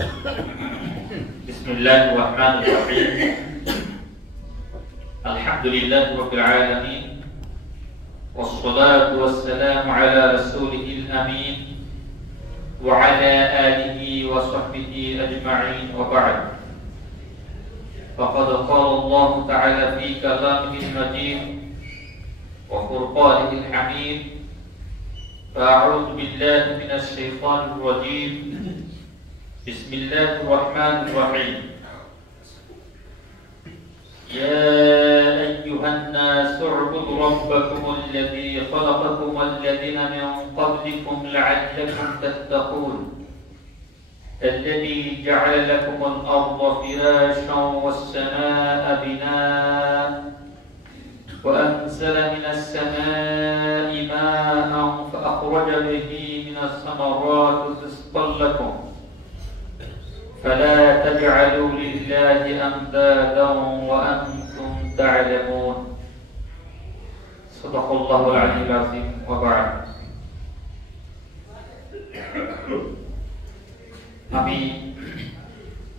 Bismillahirrahmanirrahim. Alhamdulillahi Rabbil Alamin. Wassalatu wassalamu ala rasulihil amin wa ala alihi wa sahbihi ajma'in wa ba'd. Faqad qala Allah ta'ala fi kalamihil majid wa furqanihil hamid. Fa'a'udhu billahi minasy syaithanir rajim. Bismillahirrahmanirrahim. Ya ayyuhan nasu u'budu rabbakumul ladzi khalaqakum wal ladzina min qablikum la'allakum tattaqun. Alladzi ja'ala lakumul arda firashan was samaa'a binaa'a wa anzala minas samaa'i maa'an fa akhraja bihi minas samarati rizqan lakum. فلا تجعلوا لله أندادا وأنتم تعلمون. صدق الله العلي العظيم وبعد. আমি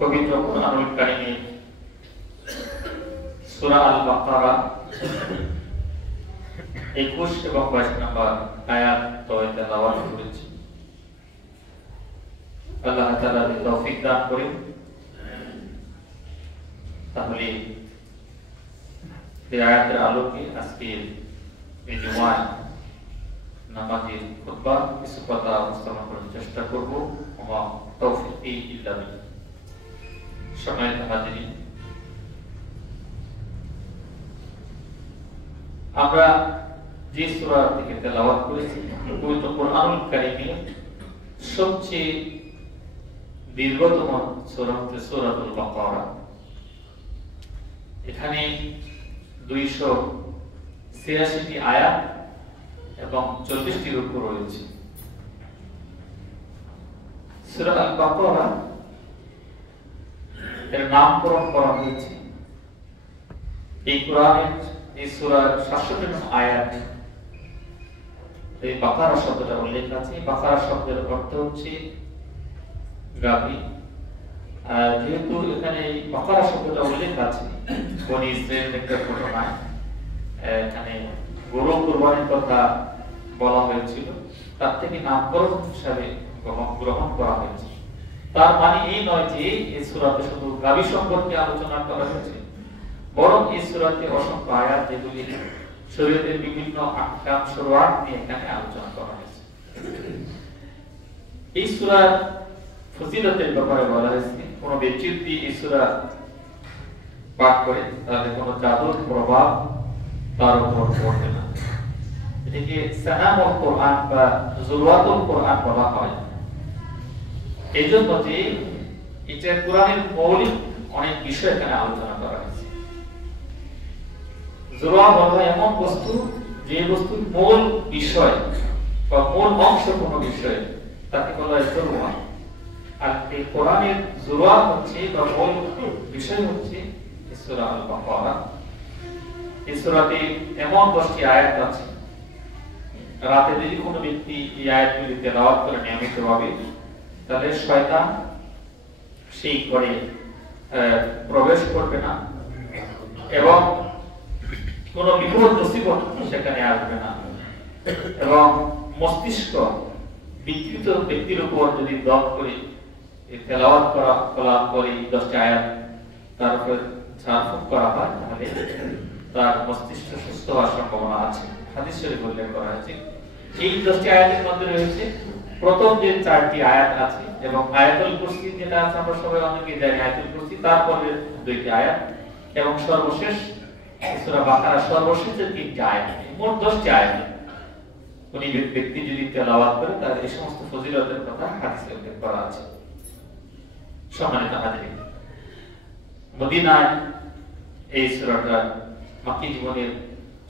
পবিত্র কুরআনুল কারীমের সূরা আল-বাকারা 21 এবং 22 নম্বর আয়াত তেলাওয়াত করেছি। আল্লাহ তাআলা যদি তৌফিক দান করেন তাহলে এই আয়াতের আলোকে আজকে এই জুমায় নামাজের খুতবা কিছু কথা উপস্থাপন করার চেষ্টা করব। ওয়া তৌফিক ইল্লা বিল্লাহ। সম্মানিত হাজিরিন, আমরা যে সূরা থেকে তেলাওয়াত করেছি পবিত্র কুরআনুল কারীমের সবচেয়ে দীর্ঘতম সূরা হচ্ছে সূরাতুল বাকারা। এখানে 286টি আয়াত এবং 40টি রুকু রয়েছে। সূরা আল বাকারা এর নামকরণ করা হয়েছে এই কোরআনের এই সূরার 67 নং আয়াতে এই বাকারা শব্দটা উল্লেখ আছে। বাকারা শব্দের অর্থ হচ্ছে গাভী। যেহেতু এখানে বাকারা শব্দটা উল্লেখ আছে বনি ইসরাইলের একটা ঘটনায়, এখানে গরু কুরবানির কথা বলা হয়েছিল, তার থেকে নামকরণ হিসাবে গ্রহণ করা হয়েছে। তার মানে এই নয় যে এই সূরাতে শুধু গাভী সম্পর্কে আলোচনা করা হয়েছে, বরং এই সূরাতে অসংখ্য আয়াত যেগুলি শরীয়তের বিভিন্ন আহকাম শুরুয়াত নিয়ে এখানে আলোচনা করা হয়েছে। এই সূরার ফজিলতের ব্যাপারে বলা হয়েছে কোন ব্যক্তি যদি এই সূরা পাঠ করে তাহলে কোনো জাদুর প্রভাব তার উপর পড়বে না। এটাকে সানামুল কোরআন বা জুরওয়াতুল কোরআন বলা হয়। এই জন্য যে এটা কোরআনের মৌলিক অনেক বিষয় এখানে আলোচনা করা হয়েছে। জুরওয়া বলা হয় এমন বস্তু যে বস্তুর মূল বিষয় বা মূল অংশ কোনো বিষয়, তাকে বলা হয় জুরওয়া। আর এই কোরআনের জুরওয়া হচ্ছে বা মূল বিষয় হচ্ছে সূরা আল বাকারা। এই সূরাতে এমন 10টি আয়াত আছে, রাতে যদি কোনো ব্যক্তি এই আয়াতগুলি তেলাওয়াত করে নিয়মিতভাবে, তাহলে শয়তান সেই ঘরে প্রবেশ করবে না এবং কোনো বিপদ মুসিবত সেখানে আসবে না। এবং মস্তিষ্ক বিকৃত ব্যক্তির উপর যদি দপ করে তেলাওয়াত করা করে 10টি আয়াত তার উপর ঝাড়ফুঁক করা হয়, তাহলে তার মস্তিষ্ক সুস্থ হওয়ার সম্ভাবনা আছে। হাদিস শরীফে উল্লেখ করা হয়েছে। এই 10টি আয়াতের মধ্যে রয়েছে প্রথম যে 4টি আয়াত আছে এবং আয়াতুল কুরসি যেটা আছে, আমরা সবাই অনেকে জানি আয়াতুল কুরসি, তারপরে 2টি আয়াত এবং সর্বশেষ সূরা বাকারা সর্বশেষ যে 3টি আয়াত, মোট 10টি আয়াত কোন ব্যক্তি যদি তেলাওয়াত করে তার এই সমস্ত ফজিলতের কথা হাদিসে উল্লেখ করা আছে। সম্মানিত হাজিরিন, মদিনায় এই সূরাটা মক্কি জীবনের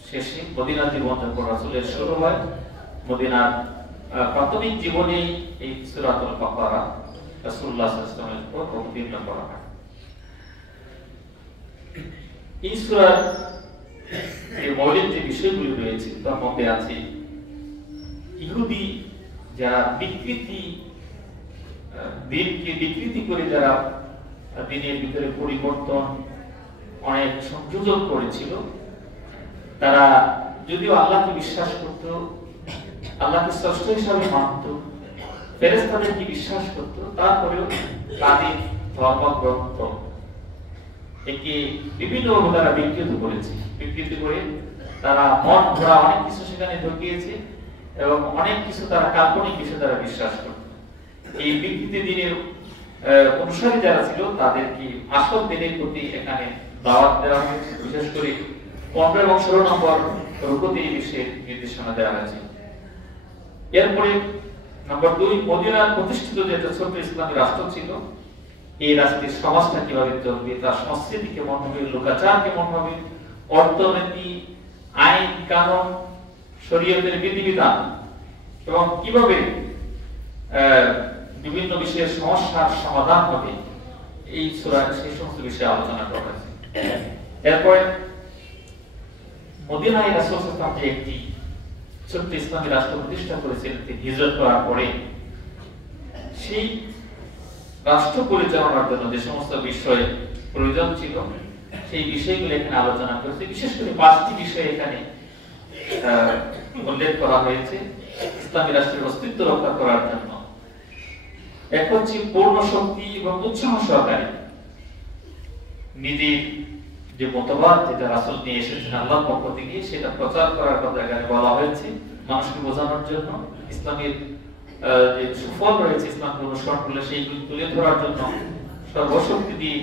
শেষে মদিনা জীবন যখন রাসূলের শুরু হয়, মদিনার প্রাথমিক জীবনে এই সূরাতুল বাকারা রাসূলুল্লাহ সাল্লাল্লাহু আলাইহি ওয়াসাল্লামের উপর অবতীর্ণ করা হয়। এই সূরার এই মৌলিক যে বিষয়গুলি রয়েছে তার মধ্যে আছে ইহুদি যারা বিকৃতি দিনকে বিকৃতি করে যারা দিনের ভিতরে পরিবর্তন অনেক সংযোজন করেছিল, তারা যদিও আল্লাহকে বিশ্বাস করত, আল্লাহকে স্রষ্টা হিসাবে মানত, ফেরেশতাদেরকে বিশ্বাস করত, তারপরেও তাদের ধর্মগ্রন্থ একে বিভিন্নভাবে তারা বিকৃতি করে তারা মন ঘোরা অনেক কিছু সেখানে ঢুকিয়েছে এবং অনেক কিছু তারা কাল্পনিক কিছু তারা বিশ্বাস করত। এই বিকৃতি দিনের অনুসারী যারা ছিল তাদেরকে আসল দিনের প্রতি এখানে দাওয়াত দেওয়া হয়েছে। বিশেষ করে 15 এবং 16 নম্বর রুকুতে এই বিষয়ে নির্দেশনা দেওয়া হয়েছে। এরপরে নম্বর 2, মদিনার প্রতিষ্ঠিত যে ছোট্ট ইসলামী রাষ্ট্র ছিল, এই রাষ্ট্রের সমাজটা কিভাবে চলবে, তার সংস্কৃতি কেমন হবে, লোকাচার কেমন হবে, অর্থনীতি, আইন কানুন, শরীয়তের বিধিবিধান এবং কিভাবে বিভিন্ন বিষয়ের সমস্যার সমাধান হবে, এই সূরায় সেই সমস্ত বিষয়ে আলোচনা করা হয়েছে। এরপরে মদিনায় রাসূল সাল্লাল্লাহু আলাইহি ওয়াসাল্লাম যে একটি ছোট্ট ইসলামী রাষ্ট্র প্রতিষ্ঠা করেছিলেন হিজরত করার পরে, সেই রাষ্ট্র পরিচালনার জন্য যে সমস্ত বিষয় প্রয়োজন ছিল সেই বিষয়গুলো এখানে আলোচনা করেছে। বিশেষ করে 5টি বিষয় এখানে উল্লেখ করা হয়েছে ইসলামী রাষ্ট্রের অস্তিত্ব রক্ষা করার জন্য। এক হচ্ছে পূর্ণ শক্তি এবং উৎসাহ সহকারে নিজের যে মতবাদ যেটা রাসূল নিয়ে এসেছেন আল্লাহর পক্ষ থেকে, সেটা প্রচার করার কথা এখানে বলা হয়েছে, মানুষকে বোঝানোর জন্য, ইসলামের যে সুফল রয়েছে ইসলামকে অনুসরণ করলে সেইগুলি তুলে ধরার জন্য সর্বশক্তি দিয়ে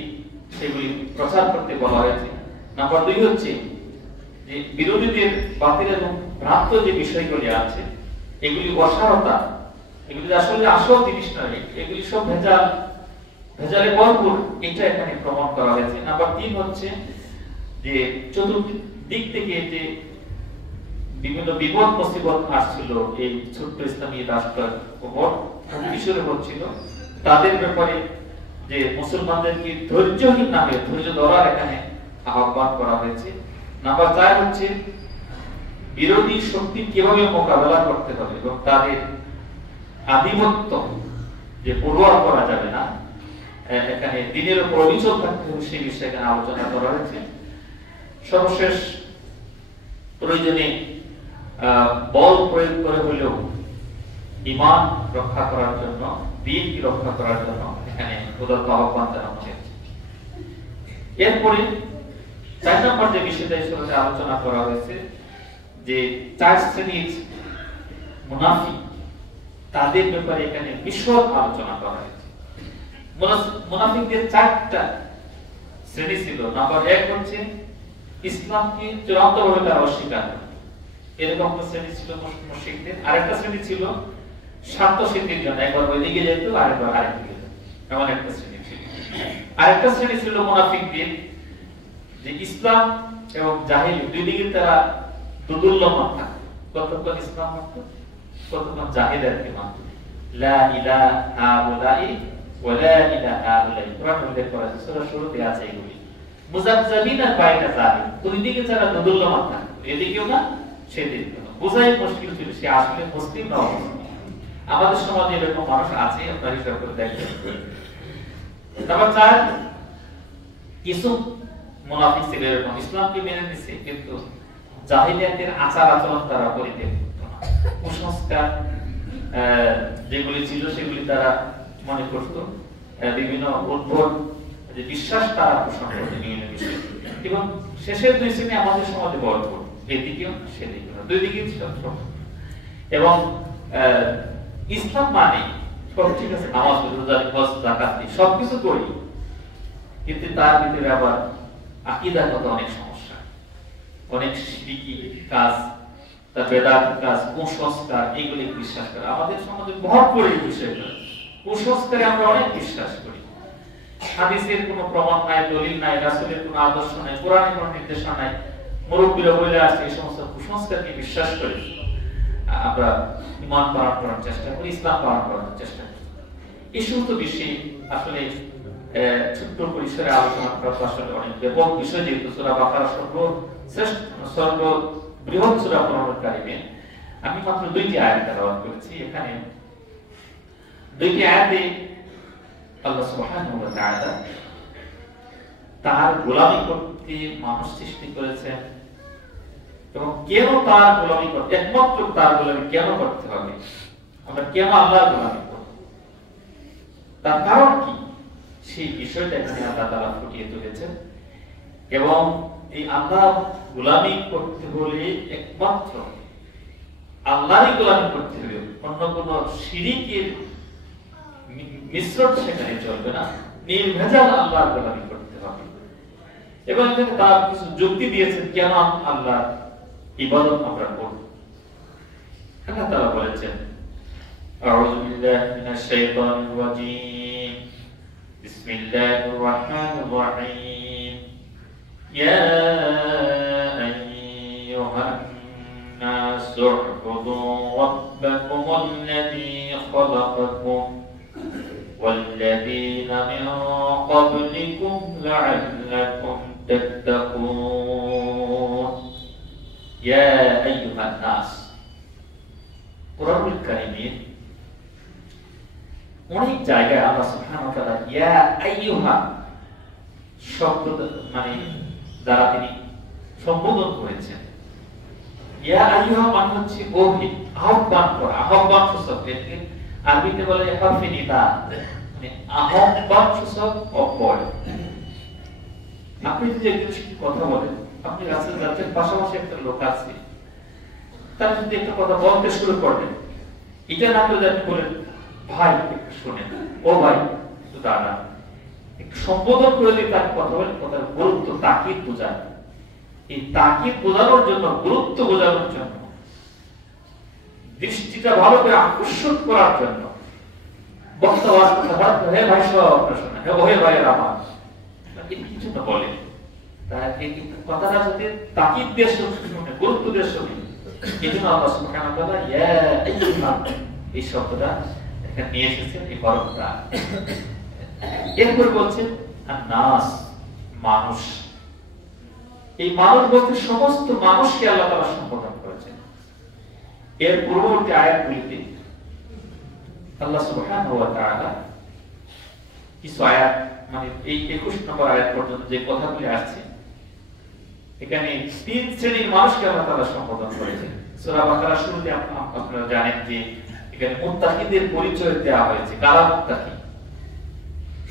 সেগুলি প্রচার করতে বলা হয়েছে। নাম্বার 2 হচ্ছে যে বিরোধীদের বাতিল এবং ভ্রান্ত যে বিষয়গুলি আছে, এগুলি অসারতা, এগুলি আসলে আসল জিনিস নয়, এগুলি সব ভেজালে ভরপুর, এটা এখানে প্রমাণ করা হয়েছে। নাম্বার 3 হচ্ছে যে চতুর্দিক থেকে যে বিভিন্ন বিপদ মুসিবত আসছিল এই ছোট্ট ইসলামী রাষ্ট্রের উপর, কিশোরে হচ্ছিল, তাদের ব্যাপারে যে মুসলমানদেরকে ধৈর্যহীন না হয়ে ধৈর্য ধরার এখানে আহ্বান করা হয়েছে। নাম্বার 4 হচ্ছে বিরোধী শক্তি কিভাবে মোকাবেলা করতে হবে এবং তাদের আধিপত্য যে পূরণ করা যাবে না, এখানে দিনের উপর অবিচল থাকতে হবে, সেই বিষয়ে এখানে আলোচনা করা হয়েছে। সর্বশেষ প্রয়োজনে বল প্রয়োগ করে হলেও ঈমান রক্ষা করার জন্য, দ্বীনকে রক্ষা করার জন্য এখানে উদাত্ত আহ্বান জানানো হয়েছে। এরপরে 4 নম্বর যে বিষয়টা হিসেবে আলোচনা করা হয়েছে যে 4 শ্রেণীর মুনাফিক, তাদের ব্যাপারে এখানে বিশদ আলোচনা করা হয়েছে। মুনাফিকদের 4টা শ্রেণী ছিল। নাম্বার 1 হচ্ছে ইসলামকে চূড়ান্তভাবে তারা অস্বীকার করে, এরকম একটা শ্রেণী ছিল মুশরিকদের। আরেকটা শ্রেণী ছিল স্বার্থ সিদ্ধির জন্য একবার ওইদিকে যেত আরেকবার আরেকদিকে যেত, এমন একটা শ্রেণী ছিল। আরেকটা শ্রেণী ছিল মুনাফিকদের যে ইসলাম এবং জাহিলি দুই দিকে তারা দুদুল্যমান থাকত, কতক্ষণ ইসলাম মানত, কতক্ষণ জাহিলিয়াতকে মানত। লা ইলাহা হাউলাই ওয়া লা ইলাহা হাউলাই, কোরআন উল্লেখ করা আছে, সূরা শুরুতে আছে এগুলি। মুযাবযাবিনা বাইনা যালিক, দুই দিকে যারা দুদুল্যমান থাকত, এদিকেও না সেদিকেও না, বোঝাই মুশকিল ছিল সে আসলে মুসলিম না অমুসলিম। আমাদের সমাজে এরকম মানুষ আছে, আপনারা হিসাব করে দেখবেন। নাম্বার 4, কিছু মুনাফিক ছিল এরকম, ইসলামকে মেনে নিছে কিন্তু জাহিলিয়াতের আচার আচরণ তারা পরিত্যাগ করত না, কুসংস্কার যেগুলি ছিল সেগুলি তারা মনে করত, বিভিন্ন উদ্ভট যে বিশ্বাস তারা পোষণ করত বিভিন্ন বিষয়। এবং শেষের 2 শ্রেণী আমাদের সমাজে ভরপুর, এদিকেও সেদিকেও না, দুই দিকেই ছিল। এবং ইসলাম মানে সব ঠিক আছে, নামাজ, রোজা, হজ, যাকাত সবকিছু করি, কিন্তু তার ভিতরে আবার আকীদাগত অনেক সমস্যা, অনেক শিরকি কাজ, তার বেদাত কাজ, কুসংস্কার, এগুলি বিশ্বাস করে। আমাদের সমাজে ভরপুর এই বিষয়গুলো, কুসংস্কারে আমরা অনেক বিশ্বাস করি। হাদিসের কোনো প্রমাণ নাই, দলিল নাই, রাসূলের কোনো আদর্শ নাই, কোরআনের কোনো নির্দেশনা নাই, মুরব্বিরা বলে আসছে, এই সমস্ত কুসংস্কারকে বিশ্বাস করে আমরা ঈমান পালন করার চেষ্টা করি, ইসলাম পালন করার চেষ্টা করি। এই সমস্ত বিষয় আসলে ছোট্ট পরিসরে আলোচনা করা আসলে অনেক ব্যাপক বিষয়, যেহেতু সূরা বাকারা সর্ববৃহৎ সূরা কোরআনুল কারীমে আমি মাত্র 2টি আয়াত তেলাওয়াত করেছি। এখানে 2টি আয়াতে আল্লাহ সুবহানাহু ওয়া তাআলা তার গোলামি করতে মানুষ সৃষ্টি করেছেন এবং কেন তার গোলামি করতে, একমাত্র তার গোলামি কেন করতে হবে, আমরা কেন আল্লাহর গোলামি করব, তার কারণ কি, সেই বিষয়টা এখানে আল্লাহ তাআলা ফুটিয়ে তুলেছেন। এবং এই আল্লাহ গোলামি করতে হলে একমাত্র আল্লাহরই গোলামি করতে হবে, অন্য কোনো শিরকের মিশ্রণ সেখানে চলবে না, নির্ভেজাল আল্লাহর গোলামি করতে হবে। এবং এখানে তার কিছু যুক্তি দিয়েছেন কেন আল্লাহর ইবাদত আমরা করব। আল্লাহ তাআলা বলেছেন, আউযু বিল্লাহি মিনাশ শাইতানির রাজীম, বিসমিল্লাহির রাহমানির রাহিম, ইয়া আইয়ুহান নাসু উ'বুদু রাব্বাকুমুল্লাযী খালাকাকুম والذين من قبلكم لعلكم تتقون يا أيها الناس। কুরআনুল কারীমের অনেক জায়গায় আল্লাহ সুবহানাহু ওয়া তাআলা ইয়া আইয়ুহা শব্দ মানে দ্বারা তিনি সম্বোধন করেছেন। ইয়া আইয়ুহা মানে হচ্ছে ওহে, আহ্বান করা, আহ্বান সূচক। আরবিতে বলে হরফে নিদা, মানে আহ্বান সূচক অপয়। আপনি যদি একজন কথা বলেন, আপনি রাস্তায় যাচ্ছেন, পাশাপাশি একটা লোক আছে, তার যদি একটা কথা বলতে শুরু করেন, এটা না করে আপনি বলেন ভাই একটু শুনেন, ও ভাই একটু দাঁড়ান, একটু সম্বোধন করে দিয়ে তার কথা বলেন, কথার গুরুত্ব তাকিদ বোঝায়। এই তাকিদ বোঝানোর জন্য, গুরুত্ব বোঝানোর জন্য, দৃষ্টিটা ভালো করে আকর্ষণ করার জন্য বক্তা ওয়াজ করতে হয়, হে ভাই সব শোনা, হে ওহে ভাইয়ের আমার, কিছু না বলে, তার এই কথাটা যদি তাকিদ দিয়ে শুনে, গুরুত্ব দিয়ে শুনে, এই জন্য আল্লাহ সুবহানাহু ওয়া তাআলা ইয়া আইয়ুহা এই শব্দটা এখানে নিয়ে এসেছেন, এই হরফটা। এরপর বলছেন আন-নাস, মানুষ। এই মানুষ বলতে সমস্ত মানুষকে আল্লাহ তাআলা সম্বোধন করেছেন। এর পূর্ববর্তী আয়াতগুলিতে আল্লাহ সুবহানাহু ওয়া তাআলা কিছু আয়াত, মানে এই 21 নম্বর আয়াত পর্যন্ত যে কথাগুলি আসছে, এখানে তিন শ্রেণীর মানুষকে আল্লাহ তাআলা সম্বোধন করেছেন। সূরা বাকারার শুরুতে আপনারা জানেন যে এখানে মুত্তাকিদের পরিচয় দেওয়া হয়েছে। কারা মুত্তাকি?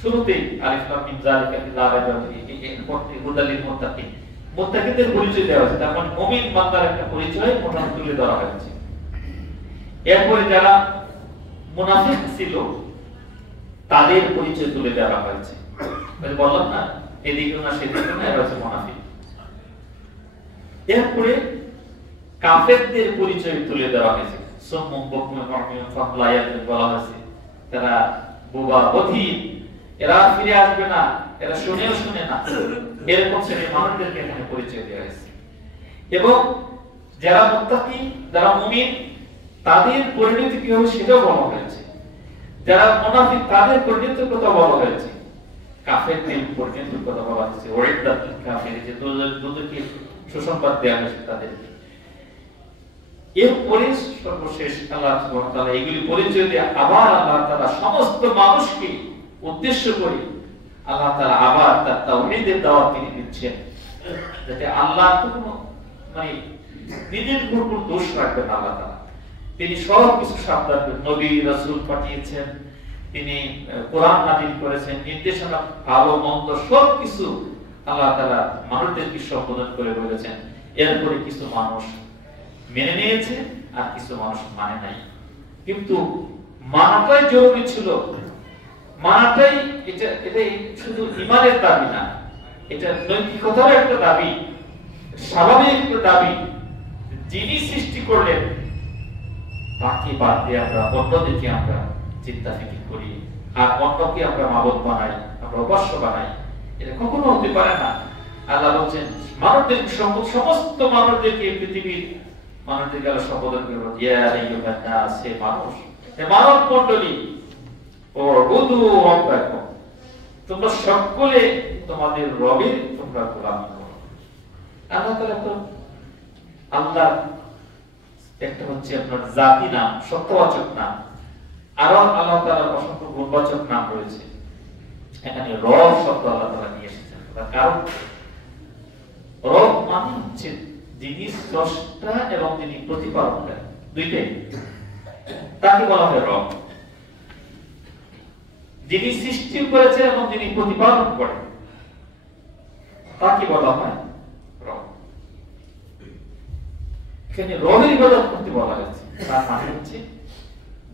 শুরুতেই আলিফ লাম মিম যালিকা লা রাইবা ফীহি হুদাল লিল মুত্তাকিন, মুত্তাকিদের পরিচয় দেওয়া হয়েছে। তার মানে মুমিন বান্দার একটা পরিচয় মোটামুটি তুলে ধরা হয়েছে। এরপরে যারা মুনাফিক ছিল তাদের পরিচয় তুলে দেওয়া হয়েছে। বললাম না, এদিকে না সেদিকে না, এরা হচ্ছে মুনাফিক। এরপরে কাফেরদের পরিচয় তুলে দেওয়া হয়েছে। সুম্মুম বুকমুন উময়ুন ফাহুম লা ইয়ারজুন বলা হয়েছে, তারা বোবা, বধির, এরা ফিরে আসবে না, এরা শুনেও শুনে না, এরকম শ্রেণীর মানুষদেরকে এখানে পরিচয় দেওয়া হয়েছে। এবং যারা মুত্তাকি, যারা মুমিন, তাদের পরিণতি কি হবে সেটাও বলা হয়েছে। যারা মুনাফিক, তাদের পরিণতির কথা বলা হয়েছে। কাফেরদের পরিণতির কথা বলা হয়েছে, ওয়াইদাতুল কাফির, যে দুজনকে সুসংবাদ দেওয়া হয়েছে তাদেরকে। এরপরে সর্বশেষ আল্লাহ সুবহানাহু ওয়া তাআলা এগুলি পরিচয় দিয়ে আবার আল্লাহ তাআলা সমস্ত মানুষকে উদ্দেশ্য করে আল্লাহ তাআলা আবার তার তাওহীদের দাওয়াত তিনি দিচ্ছেন, যাতে আল্লাহ কোনো মানে নিজের উপর কোনো দোষ রাখবেন না। আল্লাহ তাআলা তিনি সব কিছু সাবধান, নবী রাসূল পাঠিয়েছেন, তিনি কোরআন নাযিল করেছেন, নির্দেশনা ভালো মন্দ সব কিছু আল্লাহ তাআলা মানুষদেরকে সম্বোধন করে বলেছেন। এরপরে কিছু মানুষ মেনে নিয়েছে আর কিছু মানুষ মানে নাই। কিন্তু মানাটাই জরুরি ছিল, মানাটাই এটা শুধু ঈমানের দাবি না, এটা নৈতিকতার একটা দাবি, স্বাভাবিক একটা দাবি। যিনি সৃষ্টি করলেন তাকে বাদ দিয়ে আমরা অন্যদিকে আমরা চিন্তা ফিকির করি, আর অন্যকে আমরা মাবুদ বানাই, আমরা উপাস্য বানাই, এটা কখনো হতে পারে না। আল্লাহ বলছেন মানুষদের সমস্ত মানুষদেরকে, পৃথিবীর মানুষদেরকে আল্লাহ সম্বোধন করবেন, ইয়া আইয়ুহান নাস, হে মানুষ, হে মানব মণ্ডলী, উ'বুদু রাব্বাকুম, তোমরা সকলে তোমাদের রবের তোমরা গোলামি করো। আল্লাহ তাআলা তো আল্লাহ একটা হচ্ছে আপনার জাতি নাম, সত্যবাচক নাম, আর আল্লাহ তাআলার অসংখ্য গুণবাচক নাম রয়েছে। এখানে রব শব্দ আল্লাহ তাআলা নিয়ে এসেছেন। তার কারণ রব মানে হচ্ছে যিনি স্রষ্টা এবং যিনি প্রতিপালনকারী, দুইটাই। তাকে বলা হয় রব। যিনি সৃষ্টি করেছেন এবং যিনি প্রতিপালন করেন তাকে বলা হয় রব। এখানে রবের ইবাদত করতে বলা হয়েছে, তার মানে হচ্ছে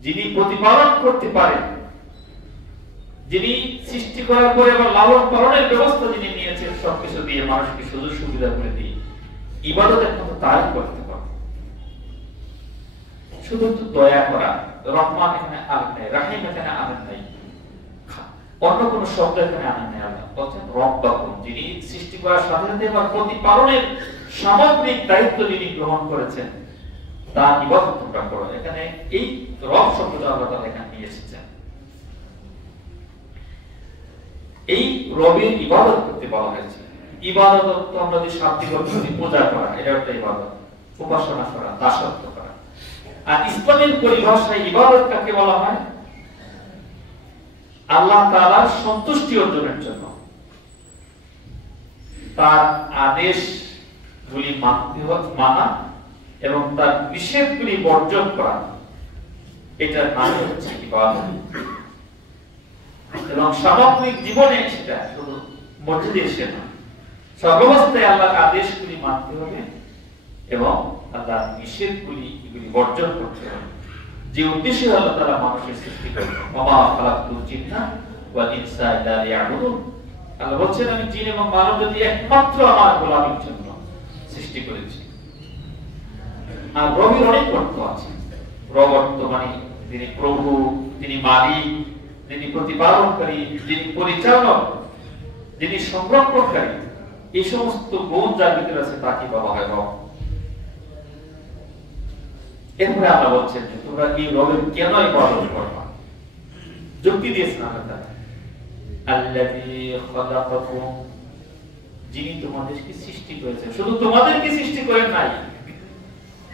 যিনি প্রতিপালন করতে পারেন, যিনি সৃষ্টি করার পরে এবং লালন পালনের ব্যবস্থা যিনি নিয়েছেন, সবকিছু দিয়ে মানুষকে সুযোগ সুবিধা করে দিয়ে ইবাদতের মতো তাই করতে পারে। শুধু তো দয়া করা, রহমান এখানে আনেন নাই, রাহিম এখানে আনেন নাই, অন্য কোন শব্দ এখানে আনেন নাই। আল্লাহ বলছেন রব্বাকুম, যিনি সৃষ্টি করার সাথে সাথে এবং প্রতিপালনের সামগ্রিক দায়িত্ব যিনি গ্রহণ করেছেন, তার ইবাদত তোমরা করো। এখানে এই রব শব্দটা আল্লাহ তাআলা এখানে নিয়ে এসেছেন। এই রবের ইবাদত করতে বলা হয়েছে। ইবাদত তো আমরা যে শাব্দিক অর্থে পূজা করা, এটা একটা ইবাদত, উপাসনা করা, দাসত্ব করা। আর ইসলামের পরিভাষায় ইবাদত কাকে বলা হয়? আল্লাহ তাআলার সন্তুষ্টি অর্জনের জন্য তার আদেশগুলি মানা এবং তার নিষেধগুলি বর্জন করা, এটার নাম হচ্ছে ইবাদত। এবং সামগ্রিক জীবনে সেটা শুধু মসজিদে এসে না, সর্বাবস্থায় আল্লাহর আদেশগুলি মানতে হবে এবং আল্লাহর নিষেধগুলি এগুলি বর্জন করতে হবে। যে উদ্দেশ্যে আল্লাহ তাআলা মানুষের সৃষ্টি করেছেন, ওয়া খালাকতুল জিন্না ওয়াল ইনসা ইল্লা লিয়াবুদুন। আল্লাহ বলেন আমি জিন এবং মানব জাতি একমাত্র আমার গোলামির জন্য সৃষ্টি করেছি। আর রবের অনেক অর্থ আছে। রব অর্থ মানে যিনি প্রভু, তিনি মালিক, যিনি প্রতিপালনকারী, যিনি পরিচালক, যিনি সংরক্ষণকারী, এই সমস্ত গুণ যার ভিতরে আছে তাকে বলা হয় রব। এরপরে আল্লাহ বলছেন যে তোমরা এই রবের কেন ইবাদত করবা? যুক্তি দিয়েছেন আল্লাহ, আল্লাযী খালাকাকুম, যিনি তোমাদেরকে সৃষ্টি করেছেন। শুধু তোমাদেরকে সৃষ্টি করেন নাই,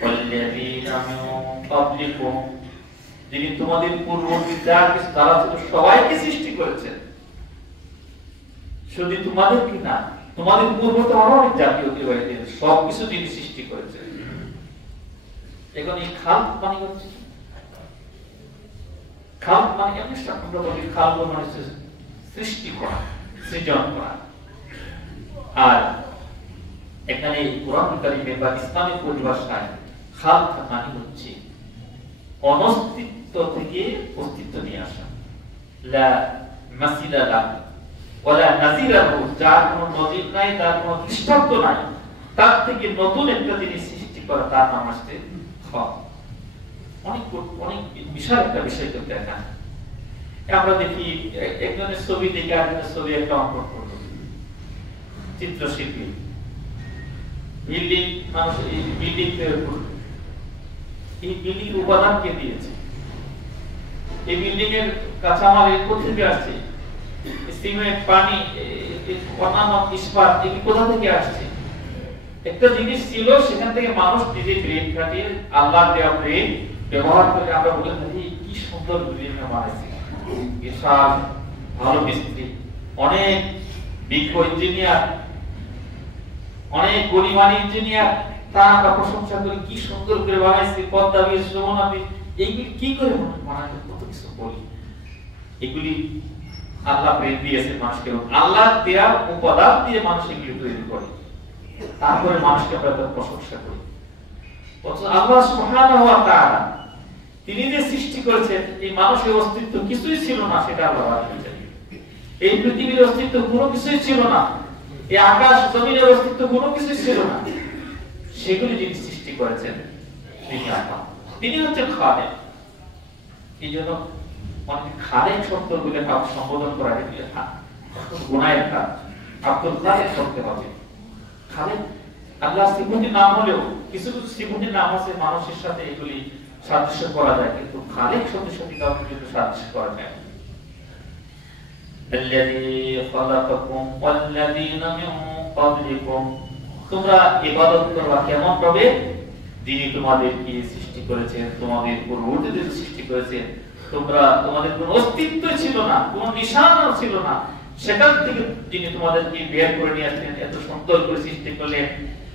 ওয়াল্লাযীনা মিন ক্বাবলিকুম, যিনি তোমাদের পূর্ববর্তী যারা ছিল সবাইকে সৃষ্টি করেছেন। শুধু তোমাদেরকে না, তোমাদের পূর্ববর্তী আরো অনেক জাতি অতিবাহিত সবকিছু যিনি সৃষ্টি করেছেন। এখন এই খাল মানে হচ্ছে খাল মানে এমনি আমরা বলি খাল মানে সৃষ্টি করা, সৃজন করা। আর এখানে কোরআন কারীমে বা ইসলামিক পরিভাষায় খাল মানে হচ্ছে অনস্তিত্ব থেকে অস্তিত্ব নিয়ে আসা। লা মাসিলা লাহু ওয়ালা নাযিরা লাহু, যার কোনো নজির নাই, তার কোনো দৃষ্টান্ত নাই, তার থেকে নতুন একটা জিনিস সৃষ্টি করা, তার নাম হচ্ছে খাল। অনেক অনেক বিশাল একটা বিষয় করতে এখানে আমরা দেখি একজনের ছবি দেখে আরেকজনের ছবি একটা অঙ্কন করলো, চিত্রশিল্পী বিল্ডিং, মানুষ এই বিল্ডিং তৈরি করলো। এই বিল্ডিং উপাদান কে দিয়েছে? এই বিল্ডিং এর কাঁচামাল কোথা থেকে আসছে? সিমেন্ট, পানি, অন্যান্য ইস্পাত এগুলি কোথা থেকে আসছে? একটা জিনিস ছিল, সেখান থেকে মানুষ নিজে ব্রেন খাটিয়ে আল্লাহ দেওয়া ব্রেন ব্যবহার করে আমরা বলে থাকি কি সুন্দর বিল্ডিং বানাইছে। বিশাল ভালো মিস্ত্রি, অনেক বিজ্ঞ ইঞ্জিনিয়ার, অনেক গরিমানি ইঞ্জিনিয়ার, তা আমরা প্রশংসা করি কি সুন্দর করে বানাইছে, পদ্মা বীজ, যমুনা বীজ, এইগুলি কি করে বানাইছে, কত কিছু বলি। এগুলি আল্লাহ ব্রেন দিয়েছে মানুষকে, আল্লাহ দেয়া উপাদান দিয়ে মানুষ এগুলি তৈরি করে, তারপরে মানুষকে আমরা তার প্রশংসা করি। অথচ আল্লাহ সুবহানাহু ওয়া তাআলা তিনি যে সৃষ্টি করেছেন, এই মানুষের অস্তিত্ব কিছুই ছিল না, সেটা আল্লাহ বানিয়েছেন। এই পৃথিবীর অস্তিত্ব কোনো কিছুই ছিল না, এই আকাশ জমিনের অস্তিত্ব কোনো কিছুই ছিল না, সেগুলি যিনি সৃষ্টি করেছেন তিনি আল্লাহ, তিনি হচ্ছেন খালেক। এই জন্য অনেক খালেক শব্দ বলে সম্বোধন করা হয়, গুনাহের কাজ, আব্দুল খালেক করতে হবে। খালেক আল্লাহ সিফাতের নাম হলেও কিছু কিছু সিফাতের নাম আছে মানুষের সাথে এগুলি সাদৃশ্য করা যায়, কিন্তু খালেক শব্দের সাথে কাউকে কিন্তু সাদৃশ্য করা যায় না। আল্লাযী খালাকাকুম ওয়াল্লাযীনা মিন ক্বাবলিকুম, তোমরা ইবাদত করবা কেমন ভাবে? যিনি তোমাদেরকে সৃষ্টি করেছেন, তোমাদের পূর্ববর্তীদের সৃষ্টি করেছেন, তোমরা তোমাদের কোনো অস্তিত্ব ছিল না, কোনো নিশানাও ছিল না, সেখান থেকে যিনি তোমাদেরকে বের করে নিয়ে আসলেন, এত সুন্দর করে সৃষ্টি করলেন।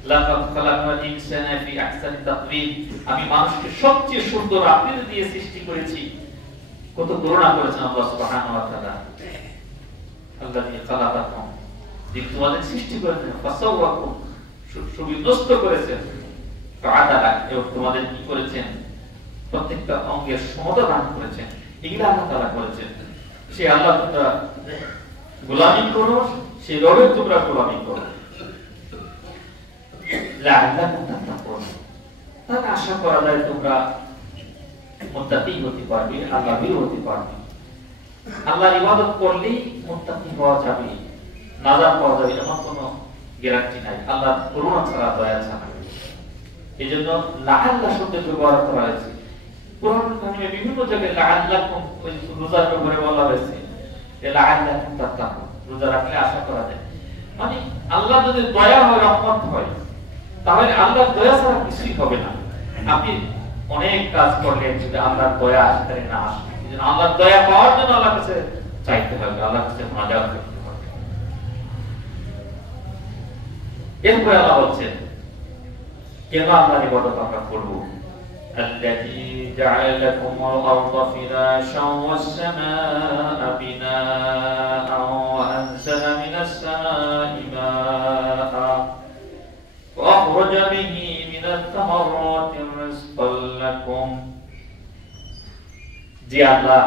লাকাদ খালাকনাল ইনসানা ফি আহসানি তাকওয়িম, আমি মানুষকে সবচেয়ে সুন্দর আকৃতি দিয়ে সৃষ্টি করেছি। কত করুণা করেছেন আল্লাহ সুবহানাহু ওয়া তাআলা। আল্লাযী খালাকাকুম, যিনি তোমাদের সৃষ্টি করেছেন, ফাসাওয়াকুম, সুবিন্যস্ত করেছেন, ফাআদালা, এবং তোমাদের কি করেছেন, প্রত্যেকটা অঙ্গের সমতা দান করেছেন। এগুলো আল্লাহ তাআলা করেছেন। সেই আল্লাহ তোমরা গোলামি করো, সেই রবের তোমরা গোলামি করো। লাআল্লাকুম তাত্তাকুন, তাহলে আশা করা যায় তোমরা মুত্তাকি হতে পারবে, আল্লাহর ভীরু হতে পারবে। আল্লাহর ইবাদত করলেই মুত্তাকি হওয়া যাবে, নাজাত পাওয়া যাবে, এমন কোনো গ্যারান্টি নাই আল্লাহর করুণা ছাড়া, দয়া ছাড়া। এজন্য লাআল্লাহ শব্দের ব্যবহার করা হয়েছে কোরআন কারিমে বিভিন্ন জায়গায়। লাআল্লাকুম রোজার ব্যাপারে বলা হয়েছে যে লাআল্লাকুম তাত্তাকুন, রোজা রাখলে আশা করা যায়। মানে আল্লাহ যদি দয়া হয়, রহমত হয়, তাহলে আল্লাহর দয়া ছাড়া কিছুই হবে না। আপনি অনেক কাজ করলেন, যদি আল্লাহর দয়া আসতে না আসে, এজন্য আল্লাহর দয়া পাওয়ার জন্য আল্লাহর কাছে চাইতে হবে, আল্লাহর কাছে মুনাজাত করতে হবে। এরপরে আল্লাহ বলছেন কেন আল্লাহর ইবাদত আমরা করব। আল্লাযী জাআলা লাকুমুল আরদা ফিরাশান ওয়াস সামাআ বিনাআন ওয়া আনজালা মিনাস সামাই মাআ ওয়া আখরাজা বিহি মিনাত তামারাতি রিজকান লাকুম। যে আল্লাহ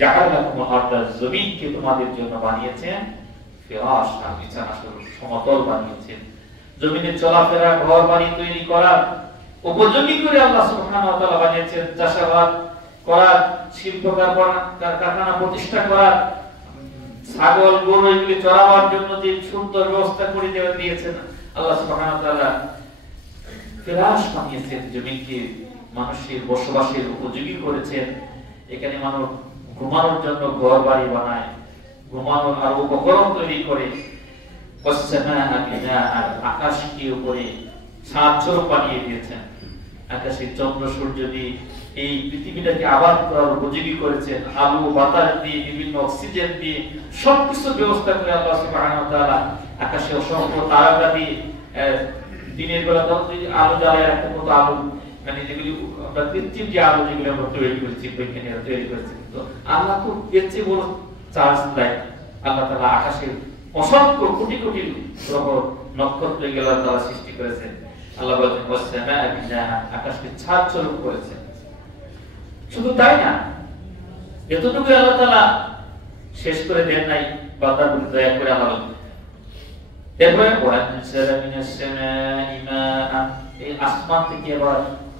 জাআলা লাকুমুল আরদা, জমিনকে তোমাদের জন্য বানিয়েছেন, ফিরাশান, বিছানা স্বরূপ সমতল বানিয়েছেন, জমিনে চলাফেরা, ঘর বাড়ি তৈরি করার উপযোগী করে আল্লাহ সুবহানাহু ওয়া তাআলা বানিয়েছেন। চাষাবাদ করার, শিল্প কারখানা প্রতিষ্ঠা করার, ছাগল গরু এগুলি চরাবার জন্য যে সুন্দর ব্যবস্থা করে দিয়েছেন আল্লাহ সুবহানাহু ওয়া তাআলা। ফিরাশ বানিয়েছেন, জমিনকে মানুষের বসবাসের উপযোগী করেছেন। এখানে মানুষ ঘুমানোর জন্য ঘর বাড়ি বানায়, ঘুমানোর আর উপকরণ তৈরি করে। আকাশকে উপরে ছাদ স্বরূপ বানিয়ে দিয়েছেন, আকাশে চন্দ্র সূর্য দিয়ে এই পৃথিবীটাকে আবাদ করার উপযোগী করেছেন। আলো বাতাস দিয়ে, বিভিন্ন অক্সিজেন দিয়ে সবকিছু ব্যবস্থা করে আল্লাহ সুবহানাহু ওয়া তাআলা আকাশে অসংখ্য তারকা দিয়ে দিনের বেলা আলো জ্বালায় রাখতে মতো আলো, মানে যেগুলি আমরা কৃত্রিম যে আলো যেগুলো আমরা তৈরি করেছি, বৈজ্ঞানিকরা তৈরি করেছে, তো আল্লাহ তো এর চেয়ে বড় চার্জ দেয়। আল্লাহ তাআলা আকাশের অসংখ্য কোটি কোটি গ্রহ নক্ষত্র এগুলো তারা সৃষ্টি করেছেন। আল্লাহ বলেছেন আকাশকে ছাদ স্বরূপ করেছেন। শুধু তাই না, এতটুকু আল্লাহ তাআলা শেষ করে দেন নাই, বান্দার প্রতি দয়া করে আল্লাহ এরপরে এই আসমান থেকে আবার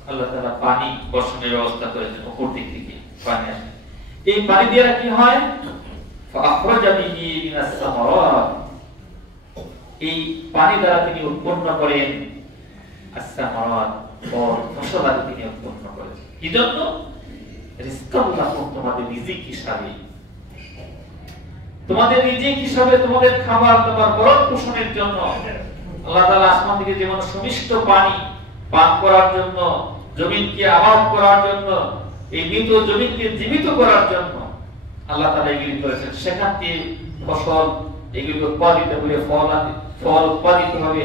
আল্লাহ তাআলা পানি বর্ষণের ব্যবস্থা করেছেন, উপর দিক থেকে পানি আসে। এই পানি দিয়ে কি হয়, এই পানি দ্বারা তিনি উৎপন্ন করেন ফসলাদি তিনি উৎপন্ন করেন। কি জন্য? তোমাদের রিজিক হিসাবে, তোমাদের রিজিক হিসাবে, তোমাদের খাবার দাবার ভরণ পোষণের জন্য আল্লাহ তাআলা আসমান থেকে যেমন সুমিষ্ট পানি পান করার জন্য, জমিনকে আবাদ করার জন্য, এই মৃত জমিনকে জীবিত করার জন্য আল্লাহ তাআলা এগুলি করেছেন। সেখান থেকে ফসল এগুলি উৎপাদিত করে ফল উৎপাদিত হবে,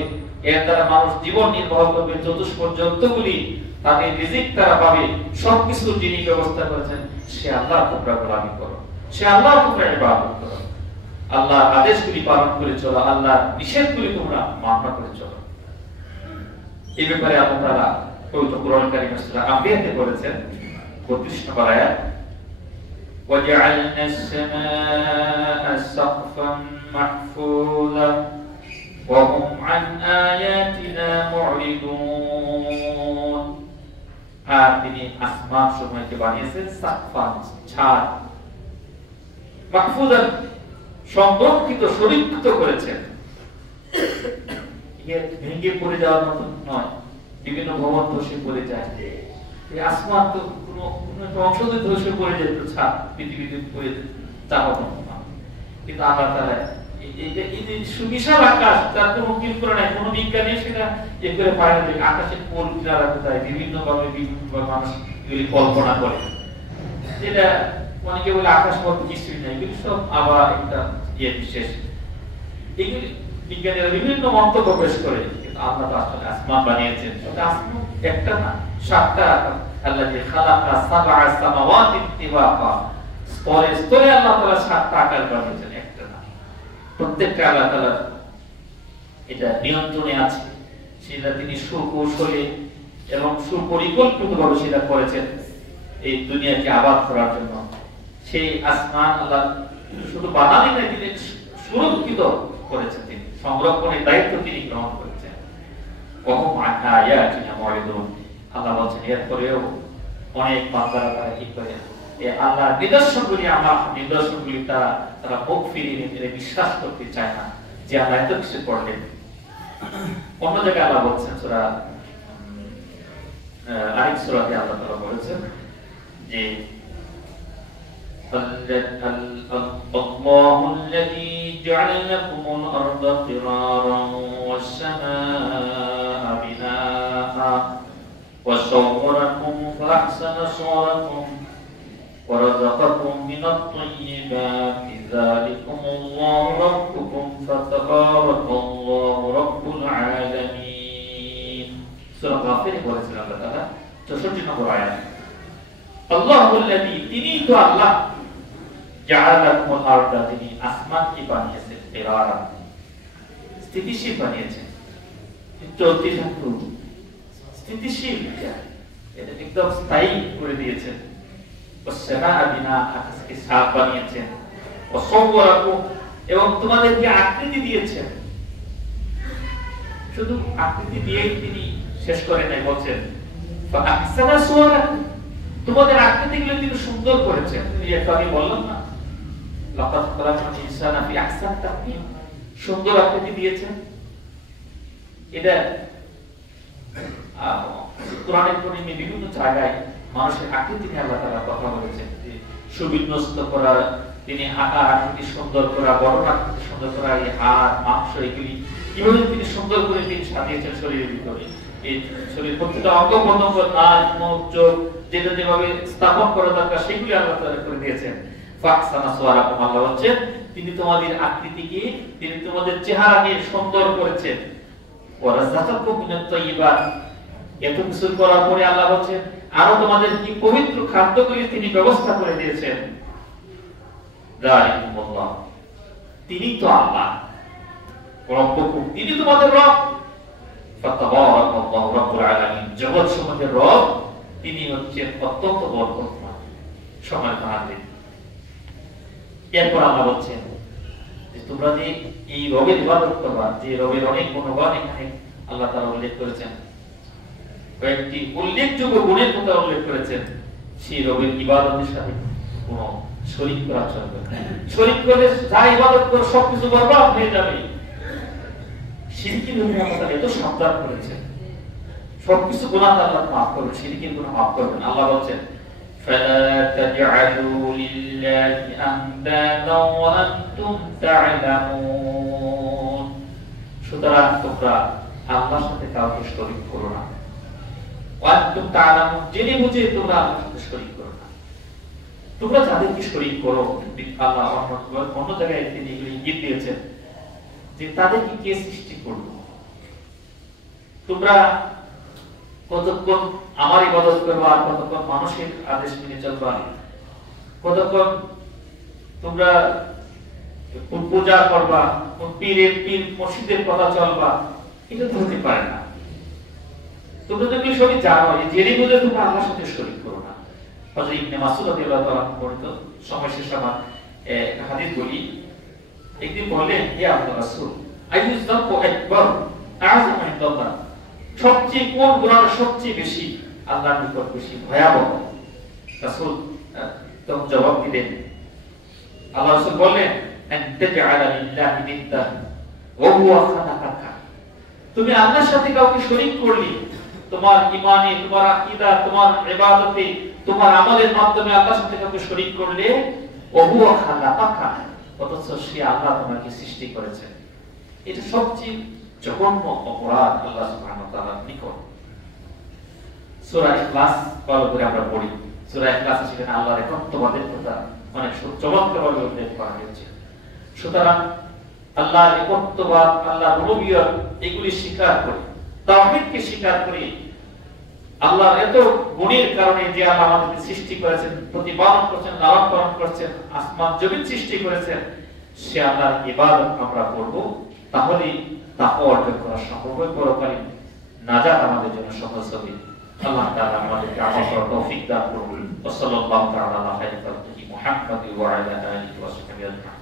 এর দ্বারা মানুষ জীবন নির্বাহ করবে, চতুষ্পদ জন্তুগুলি তাদের রিজিক তারা পাবে। সবকিছুর যিনি ব্যবস্থা করেছেন সে আল্লাহ তোমরা গোলামি করো, সে আল্লাহ তোমরা ইবাদত করো, আল্লাহর আদেশগুলি পালন করে চলো, আল্লাহর নিষেধগুলি তোমরা মান্য করে চলো। এই ব্যাপারে আল্লাহ তাআলা পবিত্র কোরআন কারীমে সূরা আম্বিয়াতে বলেছেন 32 নম্বর আয়াত, وَجَعَلْنَا السَّمَاءَ سَقْفًا مَحْفُوظًا وَهُمْ عَنْ آيَاتِنَا مُعْرِضُونَ। আর তিনি আসমান সমূহকে বানিয়েছেন সাকফান, ছাদ, মাহফুজান, সংরক্ষিত, সুরক্ষিত করেছেন। ভেঙে পড়ে যাওয়ার মতো নয়, বিভিন্ন ভবন ধসে পড়ে যায়, এই আসমান তো কোনো অংশ ধসে পড়ে যেত, ছাদ পৃথিবীতে পড়ে যাওয়ার মতো না। কিন্তু আল্লাহ তাআলা এই যে সুবিশাল আকাশ, তার কোনো কল্পনা নাই, কোনো বিজ্ঞানী সেটা এ করে পারে না। আকাশের কোন কিনারা কোথায়, বিভিন্ন ভাবে মানুষ এগুলি কল্পনা করে। যেটা অনেকে বলে আকাশ মধ্যে কিছুই নাই, এগুলি সব আবার একটা বিশেষ। এগুলি বিজ্ঞানীরা বিভিন্ন মন্তব্য পেশ করে, কিন্তু আল্লাহ তো আসলে আসমান বানিয়েছেন, সেটা আসমান একটা না, 7টা। আল্লাযী খালাকা সাবআ সামাওয়াতিন তিবাকা, স্তরে স্তরে আল্লাহ তাআলা 7টা আকাশ বানিয়েছেন, একটা না। প্রত্যেকটা আল্লাহ তাআলা এটা নিয়ন্ত্রণে আছে, সেটা তিনি সুকৌশলে এবং সুপরিকল্পিতভাবে সেটা করেছেন এই দুনিয়াকে আবাদ করার জন্য। সেই আসমান আল্লাহ শুধু বানালি নাই, তিনি সুরক্ষিত করেছেন, তিনি সংরক্ষণের দায়িত্ব তিনি গ্রহণ করেছেন। ওহুম আনহা ইয়াতিনা মুরিদুন, আল্লাহ বলেন এরপরেও অনেক বান্দারা তারা কি করে এই আল্লাহর নিদর্শনগুলি, আমার নিদর্শনগুলি তারা মুখ ফিরিয়ে নিতে বিশ্বাস করতে চায় না যে আল্লাহ এত কিছু করলেন। অন্য জায়গায় আল্লাহ বলছেন সূরা আরেক সূরাতে আল্লাহ তাআলা বলেছেন যে الله الذي جعل لكم الأرض قرارا والسماء بناء وصوركم فأحسن صوركم ورزقكم من الطيبات ذلكم الله ربكم فتبارك الله رب العالمين সূরা গাফিরে বলেছেন আল্লাহ তাআলা 64 নম্বর আয়াত, আল্লাহুল্লাযী, তিনি তো আল্লাহ, জাআলা লাকুমুল আরদা, তিনি আসমানকে বানিয়েছেন, কিরারা, স্থিতিশীল বানিয়েছেন, চলতে থাকতো, স্থিতিশীল, এটা একদম স্থায়ী করে দিয়েছেন। ওয়াসসামাআ বিনা, আকাশকে সাফ বানিয়েছেন। ওয়াসাওয়ারাকুম, এবং তোমাদেরকে আকৃতি দিয়েছেন। শুধু আকৃতি দিয়েই তিনি শেষ করে নাই, বলছেন ফাআহসানা সুওয়ারাকুম, তোমাদের আকৃতিগুলো তিনি সুন্দর করেছেন। এই একটা আমি বললাম না, লাকাদ খালাকনাল ইনসানা ফি আহসানি তাকওয়িম, সুন্দর আকৃতি দিয়েছেন। এটা কোরআনের বিভিন্ন জায়গায় মানুষের আকৃতি নিয়ে আল্লাহ তাআলা কথা বলেছেন, যে সুবিন্যস্ত করা, তিনি আকার আকৃতি সুন্দর করা, গঠন আকৃতি সুন্দর করা, এই হাড় মাংস এগুলি কিভাবে তিনি সুন্দর করে তিনি সাজিয়েছেন শরীরের ভিতরে। এই শরীর প্রত্যেকটা অঙ্গ প্রত্যঙ্গ, নাক মুখ চোখ যেটা যেভাবে স্থাপন করা দরকার সেগুলি আল্লাহ তাআলা করে দিয়েছেন। ফাহসানা সুওয়ারাকুম, আল্লাহ বলেন তিনি তোমাদের আকৃতিকে, তিনি তোমাদের চেহারাকে সুন্দর করেছেন। ওয়া রাযাকাকুম মিনাত তাইয়্যিবাত, এত কিছু করার পরে আল্লাহ বলেন আরো তোমাদের কি পবিত্র খাদ্যগুলি তিনি ব্যবস্থা করে দিয়েছেন। যালিকুমুল্লাহ, তিনি তো আল্লাহ, রব্বুকুম, তিনি তোমাদের রব। ফাতাবারাকাল্লাহু রাব্বুল আলামিন, জগৎ সমূহের রব তিনি হচ্ছেন অত্যন্ত বরকতময়, সম্মানিত হাজির। এরপর আল্লাহ বলছেন যে তোমরা যে এই রবের ইবাদত করবা, যে রবের অনেক গুণগান এখানে আল্লাহ তাআলা উল্লেখ করেছেন, কয়েকটি উল্লেখযোগ্য গুণের কথা উল্লেখ করেছেন, সেই রবের ইবাদতের সাথে কোনো শরীক করা চলবে না। শরীক করলে যা ইবাদত করে সবকিছু বরবাদ হয়ে যাবে। শিরকের ব্যাপারে আল্লাহ তাআলা এত সাবধান করেছেন, সবকিছু গুনাহ আল্লাহ মাফ করবেন, শিরকের গুনাহ মাফ করবেন। আল্লাহ বলেন ফালা তাজআলু লিল্লাহি আনদাদা ওয়া আনতুম তা'লামুন, সুতরাং তোমরা আল্লাহর সাথে কাউকে শরীক করো না। ওয়া আনতুম তা'লামুন, জেনে বুঝে তোমরা আল্লাহর সাথে শরীক করো না। তোমরা যাদেরকে শরীক করো, আল্লাহ অন্য জায়গায় তিনি এগুলি ইঙ্গিত দিয়েছেন যে তাদেরকে কে সৃষ্টি করলো। তোমরা কতক্ষণ আমার ইবাদত করবা, কতক্ষণ মানুষের আদেশ মেনে চলবা, কতক্ষণ তোমরা পূজা করবা, পীরের পীর মুর্শিদের কথা চলবা, এটা তো হতে পারে না। তোমরা তো এগুলো সবই জানো, জেনে বুঝে তোমরা আল্লাহর সাথে শরীক করো না। হযরত ইবনে মাসউদ রাদিয়াল্লাহু তাআলা বর্ণিত, সময় শেষ আমার হাদিস বলি, একদিন বললেন হে আল্লাহর রাসূল, আইয়ুয যামবু আকবার আযমু ইনদাল্লাহ, সবচেয়ে কোন গুনাহ সবচেয়ে বেশি আল্লাহর নিকট বেশি ভয়াবহ? রাসূল তখন জবাব দিলেন, আল্লাহ রাসূল বললেন আনতাজআলা লিল্লাহি নিদ্দান ওয়া হুয়া খালাকাকা, তুমি আল্লাহর সাথে কাউকে শরীক করলে, তোমার ঈমানে, তোমার আকীদা, তোমার ইবাদতে, তোমার আমলের মাধ্যমে আল্লাহর সাথে কাউকে শরীক করলে, ওয়া হুয়া খালাকাকা, অথচ সে আল্লাহ তোমাকে সৃষ্টি করেছেন। এটা সবচেয়ে জঘন্য অপরাধ আল্লাহ সুবহানাহু ওয়া তাআলার নিকট। সূরা ইখলাস ভালো করে আমরা পড়ি, সূরা ইখলাসে সেখানে আল্লাহর একত্ববাদের কথা অনেক চমৎকারভাবে উল্লেখ করা হয়েছে। সুতরাং আল্লাহর একত্ববাদ, আল্লাহর রুবুবিয়ত এগুলি স্বীকার করে, তাওহীদকে স্বীকার করে, আল্লাহর এত গুণের কারণে যে আল্লাহ আমাদেরকে সৃষ্টি করেছেন, প্রতিপালন করছেন, লালন পালন করছেন, আসমান জমিন সৃষ্টি করেছেন, সে আল্লাহর ইবাদত আমরা করব, তাহলে তাকওয়া অর্জন করা সম্ভব হবে, পরকালীন নাজাত আমাদের জন্য সহজ হবে। আল্লাহ তাআলা আমাদেরকে আমল করার তৌফিক দান করুন। ওয়া সাল্লাল্লাহু তাআলা আলা খায়রি খালকিহি মুহাম্মাদি ওয়া আলা আলিহি ওয়া সাহবিহি আজমাইন।